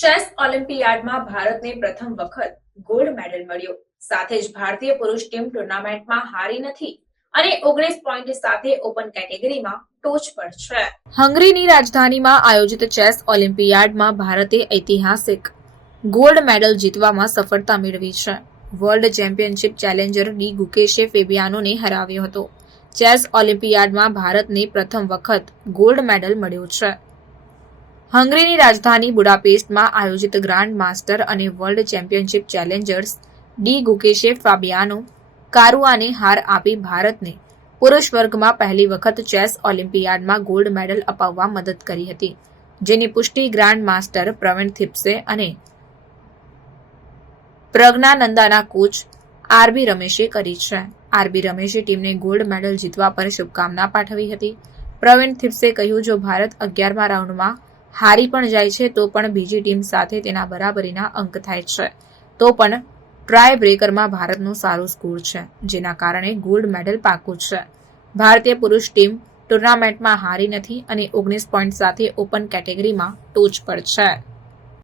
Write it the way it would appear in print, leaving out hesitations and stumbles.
Chess ઓલિમ્પિયાડમાં ભારતને પ્રથમ વખત ગોલ્ડ મેડલ મળ્યો. સાથે જ ભારતીય પુરુષ ટીમ ટુર્નામેન્ટમાં હારી નથી અને 19 પોઈન્ટ સાથે ઓપન કેટેગરીમાં ટોચ પર છે. હંગરીની રાજધાનીમાં આયોજિત ચેસ ઓલિમ્પિયાડમાં ભારતે ઐતિહાસિક ગોલ્ડ મેડલ જીતવામાં સફળતા મેળવી છે. વર્લ્ડ ચેમ્પિયનશિપ ચેલેન્જર ડી ગુકેશે ફેબિયાનોને હરાવ્યો હતો. ચેસ ઓલિમ્પિયાડમાં ભારતને પ્રથમ વખત ગોલ્ડ મેડલ મળ્યો છે. હંગરીની રાજધાની બુડાપેસ્ટમાં આયોજિત ગ્રાન્ડ માસ્ટર અને વર્લ્ડ ચેમ્પિયનશિપ ચેલેન્જર્સ ડી ગુકેશે ફાબિયાનો કારુઆને હાર આપી ભારતને પુરુષ વર્ગમાં પહેલી વખત ચેસ ઓલિમ્પિયાડમાં ગોલ્ડ મેડલ અપાવવા મદદ કરી હતી, જેની પુષ્ટિ ગ્રાન્ડ માસ્ટર પ્રવીણ થિપ્સે અને પ્રજ્ઞાનંદાના કોચ આરબી રમેશે કરી છે. આરબી રમેશે ટીમને ગોલ્ડ મેડલ જીતવા પર શુભકામના પાઠવી હતી. પ્રવીણ થિપ્સે કહ્યું, જો ભારત 11મા રાઉન્ડમાં હારી પણ જાય છે તો પણ બીજી ટીમ સાથે તેના બરાબરીના અંક થાય છે, તો પણ ટ્રાય બ્રેકરમાં ભારતનો સારો સ્કોર છે, જેના કારણે ગોલ્ડ મેડલ પાકું છે. ભારતીય પુરુષ ટીમ ટુર્નામેન્ટમાં હારી નથી અને 19 પોઈન્ટ સાથે ઓપન કેટેગરીમાં ટોચ પર છે.